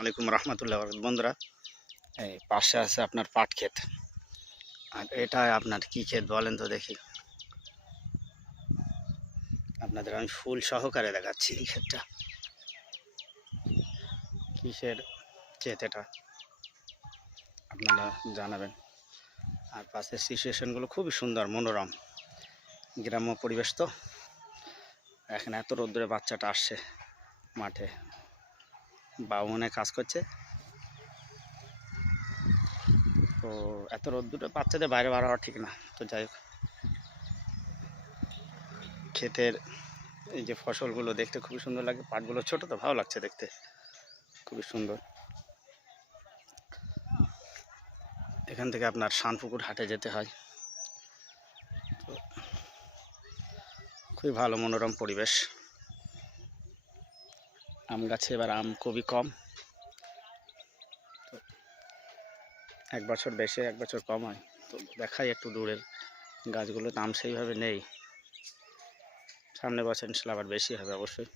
আলাইকুম রহমতুল্লাহ বন্ধুরা। এই পাশে আছে আপনার পাট ক্ষেত, আর এটা আপনার কি ক্ষেত বলেন তো দেখি। আপনাদের আমি ফুল সহকারে দেখাচ্ছি এই ক্ষেতটা কিসের ক্ষেত, এটা আপনারা জানাবেন। আর পাশের সিচুয়েশনগুলো খুবই সুন্দর, মনোরম গ্রাম্য পরিবেশ। তো এখানে এত রোদ্দুরে বাচ্চাটা আসছে মাঠে, বাউনে কাজ করছে। তো এত রোদ্দুরে বাচ্চাদের বাইরে বার হওয়া ঠিক না। তো যাই হোক, ক্ষেতের এই যে ফসলগুলো দেখতে খুবই সুন্দর লাগে। পাটগুলো ছোট তো ভালো লাগছে দেখতে, খুবই সুন্দর। এখান থেকে আপনার শানপুকুর হাটে যেতে হয়। তো খুবই ভালো মনোরম পরিবেশ। আম গাছে এবার আম খুবই কম, তো এক বছর বেশি এক বছর কম হয়। তো দেখাই একটু দূরের গাছগুলোতে আম সেইভাবে নেই, সামনে বছর ইনশাল্লাহ আবার বেশি হবে অবশ্যই।